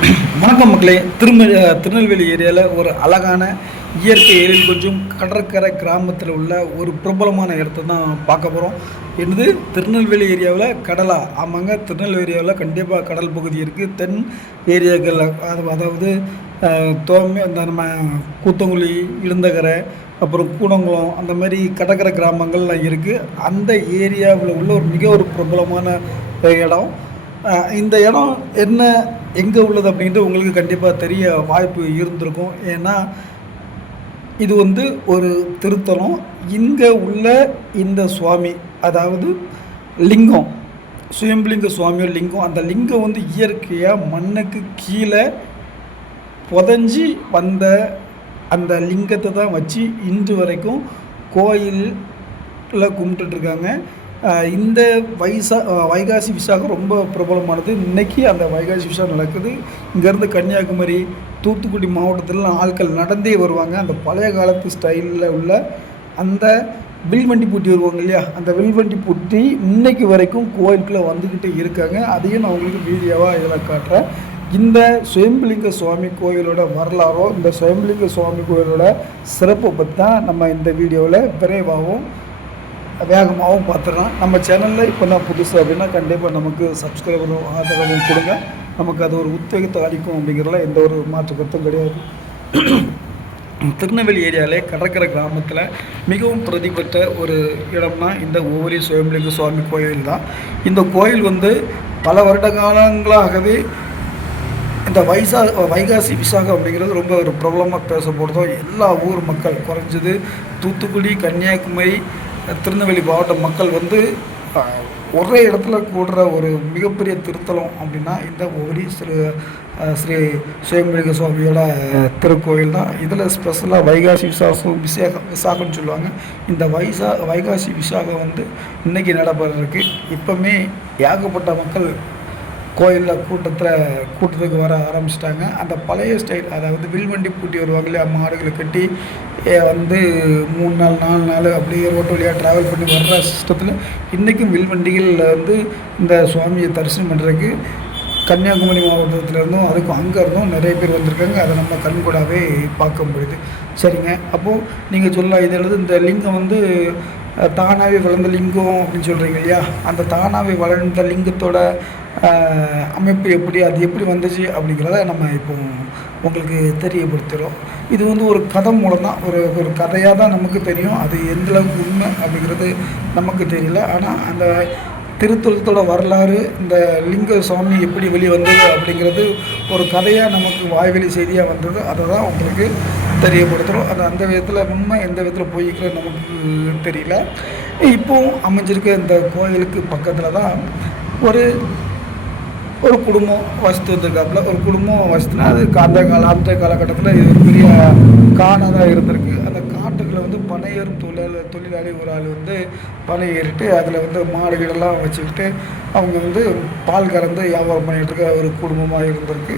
வணக்கம் மக்களே. திருநெல்வேலி ஏரியாவில் ஒரு அழகான இயற்கை எழில் கொஞ்சம் கடற்கரை கிராமத்தில் உள்ள ஒரு பிரபலமான இடத்த தான் பார்க்க போகிறோம். என்னது, திருநெல்வேலி ஏரியாவில் கடலா? ஆமாங்க, திருநெல்வேலி ஏரியாவில் கண்டிப்பாக கடல் பகுதி இருக்குது. தென் ஏரியாக்கள் அதாவது தோமே இந்த நம்ம கூத்தங்குழி, இழுந்தகரை, அப்புறம் கூடங்குளம், அந்த மாதிரி கடற்கரை கிராமங்கள்லாம் இருக்குது. அந்த ஏரியாவில் உள்ள ஒரு பிரபலமான இடம். இந்த இடம் என்ன, எங்கே உள்ளது அப்படின்ட்டு உங்களுக்கு கண்டிப்பாக தெரிய வாய்ப்பு இருந்திருக்கும். ஏன்னா இது ஒரு திருத்தலம். இங்கே உள்ள இந்த சுவாமி, அதாவது லிங்கம், சுயம்புலிங்க சுவாமியோட லிங்கம். அந்த லிங்கம் இயற்கையாக மண்ணுக்கு கீழே புதஞ்சி வந்த அந்த லிங்கத்தை தான் வச்சு இன்று வரைக்கும் கோயிலில் கும்பிட்டுட்ருக்காங்க. இந்த வைகாசி விசாகம் ரொம்ப பிரபலமானது. இன்றைக்கி அந்த வைகாசி விசாகம் நடக்குது. இங்கேருந்து கன்னியாகுமரி, தூத்துக்குடி மாவட்டத்தில் ஆட்கள் நடந்தே வருவாங்க. அந்த பழைய காலத்து ஸ்டைலில் உள்ள அந்த வில்வண்டி பூட்டி வருவாங்க இல்லையா, அந்த வில்வண்டி பூட்டி இன்றைக்கு வரைக்கும் கோயிலுக்குள்ளே வந்துக்கிட்டு இருக்காங்க. அதையும் நான் உங்களுக்கு வீடியோவாக இதில் காட்டுறேன். இந்த சுயம்புலிங்க சுவாமி கோயிலோட வரலாறோ, இந்த சுயம்புலிங்க சுவாமி கோயிலோட சிறப்பை பற்றி தான் நம்ம இந்த வீடியோவில் விரைவாகவும் வேகமாகவும் பார்த்துடலாம். நம்ம சேனலில் இப்போ தான் புதுசு அப்படின்னா கண்டிப்பாக நமக்கு சப்ஸ்கிரைபரும் ஆதரவும் கொடுங்க. நமக்கு அது ஒரு உத்வேகத்தை அளிக்கும் அப்படிங்கிறதுல எந்த ஒரு மாற்று கருத்தும் கிடையாது. திருநெல்வேலி ஏரியாவிலே கடற்கரை கிராமத்தில் மிகவும் பிரதிபெற்ற ஒரு இடம்னா இந்த ஓவரி சுயம்புலிங்க சுவாமி கோயில் தான். இந்த கோயில் பல வருட காலங்களாகவே இந்த வைகாசி விசாகம் அப்படிங்கிறது ரொம்ப ஒரு பிரபலமாக பேசப்படுதோ. எல்லா ஊர் மக்கள், குறைஞ்சது தூத்துக்குடி, கன்னியாகுமரி, திருநெல்வேலி மாவட்ட மக்கள் ஒரே இடத்துல கூடுற ஒரு மிகப்பெரிய திருத்தலம் அப்படின்னா இந்த ஓரி ஸ்ரீ சுயம்புலிங்க சுவாமியோட திருக்கோயில் தான். இதில் ஸ்பெஷலாக வைகாசி விசாகம்னு சொல்லுவாங்க. இந்த வைகாசி விசாகம் இன்றைக்கி நடைபெறதுக்கு இப்போவுமே ஏகப்பட்ட மக்கள் கோயிலில் கூட்டத்துக்கு வர ஆரம்பிச்சிட்டாங்க. அந்த பழைய ஸ்டைல், அதாவது வில்வண்டி பூட்டி வருவாங்க இல்லையா, மாடுகளை கட்டி 3 நாள் 4 நாள் அப்படியே ரோட்டு வழியாக ட்ராவல் பண்ணி வர்ற சிஸ்டத்தில் இன்றைக்கும் வில்வண்டிகளில் இந்த சுவாமியை தரிசனம் பண்ணுறதுக்கு கன்னியாகுமரி மாவட்டத்திலேருந்தும் அதுக்கும் அங்கேருந்தும் நிறைய பேர் வந்திருக்காங்க. அதை நம்ம கண்கூடாகவே பார்க்க முடியுது. சரிங்க, அப்போது நீங்கள் சொல்லலாம், இது இந்த லிங்கம் தானாகவே வளர்ந்த லிங்கம் அப்படின்னு சொல்கிறீங்க இல்லையா, அந்த தானாகவே வளர்ந்த லிங்கத்தோட அமைப்பு எப்படி, அது எப்படி வந்துச்சு அப்படிங்கிறத நம்ம இப்போ உங்களுக்கு தெரியப்படுத்துகிறோம். இது ஒரு கதை மூலம் தான், ஒரு கதையாக தான் நமக்கு தெரியும். அது எந்தளவுக்கு உண்மை அப்படிங்கிறது நமக்கு தெரியல. ஆனால் அந்த திருத்தலத்தோட வரலாறு, இந்த லிங்க சுவாமி எப்படி வெளியே வந்தது அப்படிங்கிறது ஒரு கதையாக நமக்கு வாய்வெளி செய்தியாக வந்தது. அதை தான் உங்களுக்கு தெரியப்படுத்துகிறோம். அது அந்த விதத்தில் உண்மை, எந்த விதத்தில் போய்க்கிறது நமக்கு தெரியல. இப்போவும் அமைஞ்சிருக்க இந்த கோயிலுக்கு பக்கத்தில் தான் ஒரு குடும்பம் வசித்து வந்திருக்காப்புல. ஒரு குடும்பம் வசித்துனா அது அந்த காலகட்டத்தில் இது ஒரு பெரிய காடாக தான் இருந்திருக்கு. அந்த காட்டுக்குள்ளே பனை ஏறும் தொழிலாளி ஒரு ஆள் பனை ஏறிட்டு அதில் மாடுகளெல்லாம் வச்சுக்கிட்டு அவங்க பால் கறந்து வியாபாரம் பண்ணிகிட்டு இருக்க ஒரு குடும்பமாக இருந்திருக்கு.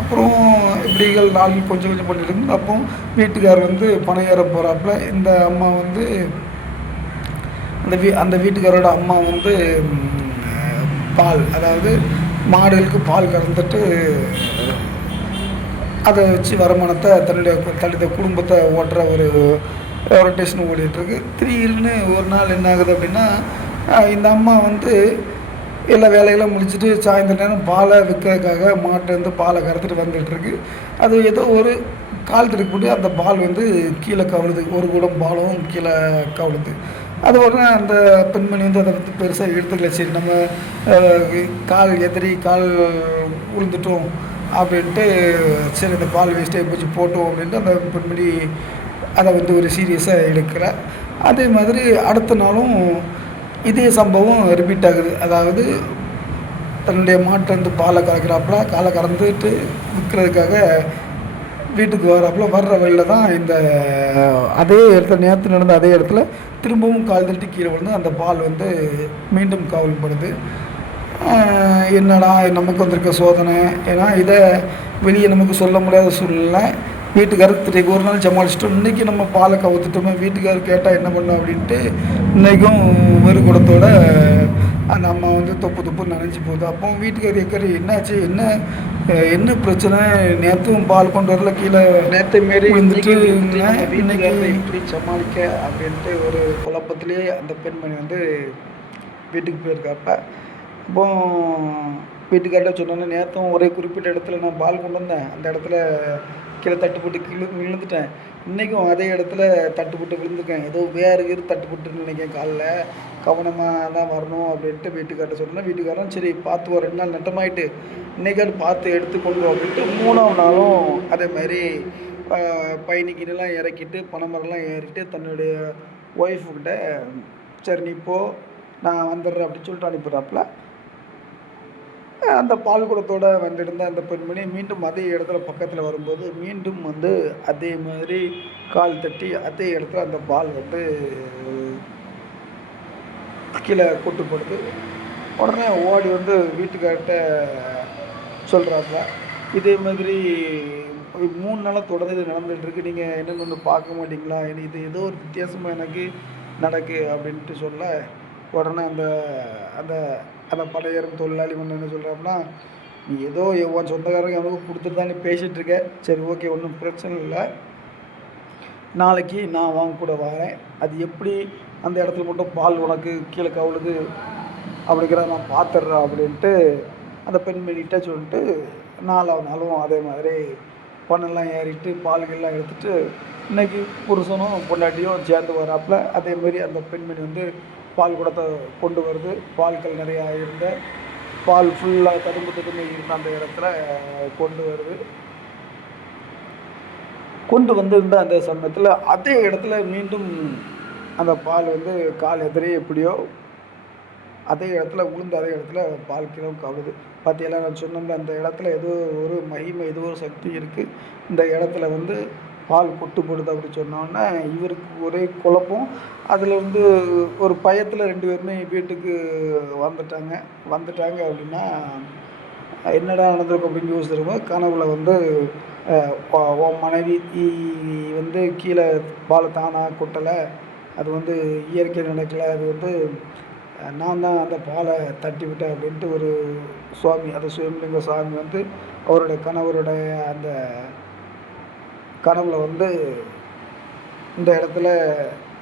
அப்புறம் இப்படிகள் நாள் கொஞ்சம் கொஞ்சம் பண்ணிட்டு இருந்து அப்போ வீட்டுக்காரர் பனை ஏற போகிறாப்புல. இந்த அம்மா அந்த வீட்டுக்காரோட அம்மா பால், அதாவது மாடுகளுக்கு பால் கறந்துட்டு அதை வச்சு வருமானத்தை தன்னுடைய குடும்பத்தை ஓட்டுற ஒரு ரொட்டேஷன் ஓடிட்டுருக்கு. திடீர்னு ஒரு நாள் என்ன ஆகுது அப்படின்னா, இந்த அம்மா எல்லா வேலையெல்லாம் முடிச்சுட்டு சாயந்தர நேரம் பாலை விற்கிறதுக்காக மாட்டை பாலை கறந்துட்டு வந்துட்டுருக்கு. அது ஏதோ ஒரு கால் தடுக்க போட்டு அந்த பால் கீழே கவுளுது. ஒரு குடம் பாலும் கீழே கவுளுது. அது உடனே அந்த பெண்மணி அதை பெருசாக எடுத்துக்கல. சரி, நம்ம கால் விழுந்துட்டோம் அப்படின்ட்டு, சரி இந்த பால் வேஸ்ட்டே போச்சு போட்டோம் அப்படின்ட்டு அந்த பெண்மணி அதை ஒரு சீரியஸாக எடுக்கலை. அதே மாதிரி அடுத்த நாளும் இதே சம்பவம் ரிப்பீட் ஆகுது. அதாவது தன்னுடைய மாட்டை பாலை கறக்கிறாப்புல, காலை கறந்துட்டு விற்கிறதுக்காக வீட்டுக்கு வர்ற வழியில் தான் இந்த அதே இடத்துல, நேற்று நடந்த அதே இடத்துல திரும்பவும் கால் தட்டி கீழே விழுந்து அந்த பால் மீண்டும் காவல்படுது. என்னடா நமக்கு வந்திருக்க சோதனை, ஏன்னா இதை வெளியே நமக்கு சொல்ல முடியாத சூழ்நிலை. வீட்டுக்காரர் ஒரு நாள் சமாளிச்சிட்டோம், இன்றைக்கி நம்ம பாலை கவுத்துட்டோமே, வீட்டுக்காரர் கேட்டால் என்ன பண்ணோம் அப்படின்ட்டு இன்றைக்கும் வெறு குடத்தோட அந்த அம்மா வந்து தொப்பு தொப்பு நனைஞ்சு போகுது. அப்போ வீட்டுக்காரர் கேட்குறாரு, என்னாச்சு என்ன பிரச்சனை? நேற்றும் பால் கொண்டு வரல, கீழே நேற்று மாரி இன்னைக்கு விழுந்துட்டு விழுந்துட்டுங்க, நம்ம இன்னைக்கு வீட்டுக்காரரை எப்படி சமாளிக்க அப்படின்ட்டு ஒரு குழப்பத்திலேயே அந்த பெண்மணி வந்து வீட்டுக்கு போயிருக்காப்ப. அப்போ வீட்டுக்கார்ட்ட சொன்னோன்னே, நேற்றும் ஒரே குறிப்பிட்ட இடத்துல நான் பால் கொண்டு வந்தேன், அந்த இடத்துல கீழே தட்டுப்பட்டு விழுந்துட்டேன். இன்றைக்கும் அதே இடத்துல தட்டுப்பட்டு விழுந்துருக்கேன், ஏதோ வேறு தட்டுப்பட்டுன்னு நினைக்கிறேன், காலில் கவனமாக தான் வரணும் அப்படின்ட்டு வீட்டுக்கார்ட்ட சொன்னேன். வீட்டுக்காரன் சரி பார்த்து ஒரு 2 நாள் நட்டமாயிட்டு இன்றைக்காவது பார்த்து எடுத்துக்கொண்டு அப்படின்ட்டு 3ஆவது நாளும் அதே மாதிரி பயணிக்கிட்டெல்லாம் இறக்கிட்டு பனைமரம்லாம் ஏறிட்டு தன்னுடைய ஒய்ஃபுக்கிட்ட சரி நீ போ நான் வந்துடுறேன் அப்படின்னு சொல்லிட்டு அனுப்பிடுறாப்புல. அந்த பால் குடத்தோடு வந்துருந்த அந்த பெண்மணி மீண்டும் அதே இடத்துல பக்கத்தில் வரும்போது மீண்டும் வந்து அதே மாதிரி கால் தட்டி அதே இடத்துல அந்த பால் வந்து கீழே கொட்டுப்படுது. உடனே ஓடி வந்து வீட்டுக்கார்ட்ட சொல்கிறாப்புல, இதே மாதிரி 3 நாளாக தொடர்ந்து இது நடந்துகிட்ருக்கு, நீங்கள் என்னென்னு ஒன்று பார்க்க மாட்டிங்களா? இது ஏதோ ஒரு வித்தியாசமாக எனக்கு நடக்கு அப்படின்ட்டு சொல்ல, உடனே அந்த அந்த அந்த படையேறும் தொழிலாளி வந்து என்ன சொல்கிறாப்புனா, நீ ஏதோ உன் சொந்தக்காரங்க எவனுக்கு கொடுத்துட்டு தான் நீ பேசிகிட்டு இருக்க, சரி ஓகே ஒன்றும் பிரச்சனை இல்லை, நாளைக்கு நான் வாங்க கூட வரேன், அது எப்படி அந்த இடத்துல மட்டும் பால் உனக்கு கீழே கவுளுது அப்படிங்கிறத நான் பார்த்துட்றேன் அப்படின்ட்டு அந்த பெண்மணிகிட்ட சொல்லிட்டு 4ஆவது நாளும் அதே மாதிரி பணம்லாம் ஏறிட்டு பால்கள்லாம் எடுத்துகிட்டு இன்றைக்கி புருஷனும் பொண்டாட்டியும் சேர்ந்து வராப்புல. அதேமாரி அந்த பெண்மணி வந்து பால் குடத்தை கொண்டு வருது. பால்கள் நிறையா இருந்த பால் ஃபுல்லாக ததும்பு இருந்த அந்த இடத்துல கொண்டு வருது. கொண்டு வந்திருந்த அந்த சமயத்தில் அதே இடத்துல மீண்டும் அந்த பால் வந்து கால் எதிரே எப்படியோ அதே இடத்துல உளுந்து அதே இடத்துல பால் கிலோ கவுது. பார்த்தீங்களா, நான் சொன்னோம்ல அந்த இடத்துல ஏதோ ஒரு மகிமை, ஏதோ ஒரு சக்தி இருக்குது, இந்த இடத்துல வந்து பால் கொட்டுப்படுது அப்படி சொன்னோன்னே இவருக்கு ஒரே குழப்பம். அதில் வந்து ஒரு பயத்தில் 2 பேருமே வீட்டுக்கு வந்துட்டாங்க அப்படின்னா என்னடா நடந்திருக்கும் அப்படின்னு யோசிச்சிருக்கோம். கனவுல வந்து உன் மனைவி வந்து கீழே பால் தானாக கொட்டலை, அது வந்து இயற்கை நடக்கலை, அது வந்து நான் தான் அந்த பாலை தட்டி விட்டேன் அப்படின்ட்டு ஒரு சுவாமி, அந்த சுயம்பலிங்க சாமி வந்து அவருடைய கணவருடைய அந்த கனவுல வந்து இந்த இடத்துல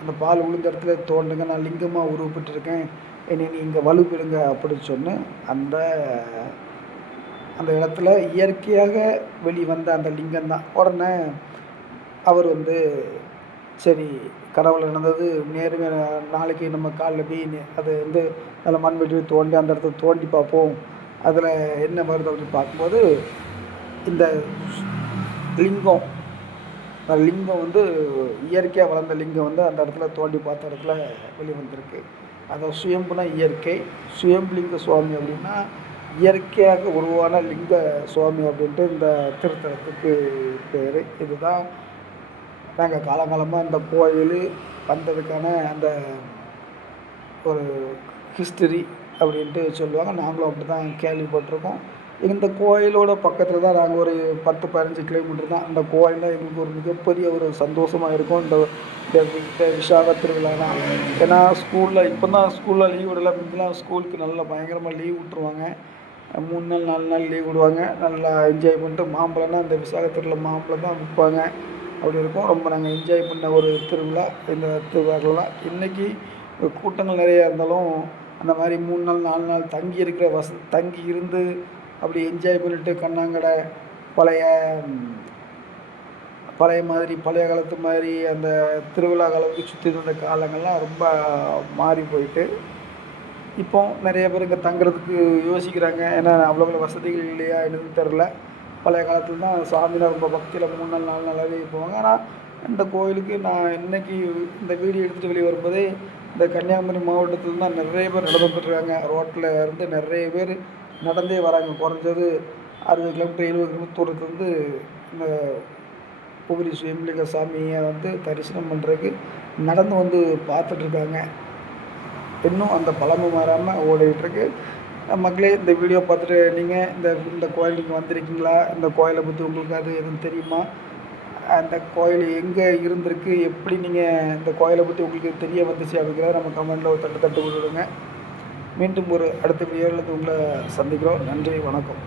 அந்த பால் விழுந்த இடத்துல தோண்டுங்க, நான் லிங்கமாக உருவப்பட்டிருக்கேன், என்னை நீ இங்கே வலுப்பிடுங்க அப்படின்னு சொன்னு அந்த அந்த இடத்துல இயற்கையாக வெளிவந்த அந்த லிங்கம் தான். உடனே அவர் வந்து சரி கனவுல நடந்தது நேருமே, நாளைக்கு நம்ம காலைல போய் அது வந்து அதில் மண்வெட்டி தோண்டி அந்த இடத்துல தோண்டி பார்ப்போம், அதில் என்ன வருது அப்படின்னு பார்க்கும்போது இந்த லிங்கம் வந்து இயற்கையாக வளர்ந்த லிங்கம் வந்து அந்த இடத்துல தோண்டி பார்த்த இடத்துல வெளிவந்திருக்கு. அதை சுயம்புனா இயற்கை, சுயம்புலிங்க சுவாமி அப்படின்னா இயற்கையாக உருவான லிங்க சுவாமி அப்படின்ட்டு இந்த திருத்தலத்துக்கு பேர். இதுதான் நாங்கள் காலங்காலமாக இந்த கோயில் வந்ததுக்கான அந்த ஒரு ஹிஸ்டரி அப்படின்ட்டு சொல்லுவாங்க. நாங்களும் அப்படி தான் கேள்விப்பட்டிருக்கோம். இந்த கோயிலோட பக்கத்தில் தான் நாங்கள் ஒரு 10-15 கிலோமீட்டர் தான். அந்த கோயிலில் எங்களுக்கு ஒரு மிகப்பெரிய ஒரு சந்தோஷமாக இருக்கும் இந்த இந்த விசாக திருவிழா தான். ஏன்னா இப்போ தான் ஸ்கூலில் லீவ் விடலை, முன்னெலாம் ஸ்கூலுக்கு நல்லா பயங்கரமாக லீவ் விட்ருவாங்க. 3 நாள் 4 நாள் லீவ் விடுவாங்க. நல்லா என்ஜாய் பண்ணிட்டு மாம்பழம்னா அந்த விசாக திருவிழா மாம்பழம் தான் விற்பாங்க. அப்படி இருக்கும். ரொம்ப நாங்கள் என்ஜாய் பண்ண ஒரு திருவிழா இந்த திருவிழாக்கள்லாம். இன்றைக்கி கூட்டங்கள் நிறையா இருந்தாலும் அந்த மாதிரி 3 நாள் 4 நாள் தங்கி இருந்து அப்படி என்ஜாய் பண்ணிட்டு கண்ணாங்கடை பழைய மாதிரி பழைய காலத்து மாதிரி அந்த திருவிழா காலத்துக்கு சுற்றி இருந்த காலங்கள்லாம் ரொம்ப மாறி போயிட்டு இப்போ நிறைய பேர் இங்கே தங்குறதுக்கு யோசிக்கிறாங்க. ஏன்னா அவ்வளோ வசதிகள் இல்லையா என்னன்னு தெரில. பழைய காலத்தில் தான் சாமியில் ரொம்ப பக்தியில் 3 நாள் 4 நாளாகவே போவாங்க. ஆனால் இந்த கோயிலுக்கு நான் இன்றைக்கி இந்த வீடியோ எடுத்துகிட்டு வெளியே வரும்போதே இந்த கன்னியாகுமரி மாவட்டத்தில் தான் நிறைய பேர் நடந்து வந்துட்டுருக்காங்க. ரோட்டில் இருந்து நிறைய பேர் நடந்தே வராங்க. குறைஞ்சது 60 கிலோமீட்டர் 70 கிலோமீட்டர் தூரத்துலேருந்து இந்த கோவில் சுயம்பலிங்க சாமியை வந்து தரிசனம் பண்ணுறதுக்கு நடந்து வந்து பார்த்துட்ருக்காங்க. இன்னும் அந்த பழமை மாறாமல் ஓடிட்டுருக்கு. மக்களே, இந்த வீடியோ பார்த்துட்டு நீங்கள் இந்த கோயிலுக்கு வந்திருக்கீங்களா? இந்த கோயிலை பற்றி உங்களுக்கு அது எதுவும் தெரியுமா? அந்த கோயில் எங்கே இருந்திருக்கு, எப்படி நீங்கள் இந்த கோயிலை பற்றி உங்களுக்கு தெரிய வந்துச்சு அப்படிங்கிறத நம்ம கமெண்ட்டில் ஒரு தட்டு விடுங்க. மீண்டும் ஒரு அடுத்த வீடியோவில் உங்களை சந்திக்கிறோம். நன்றி, வணக்கம்.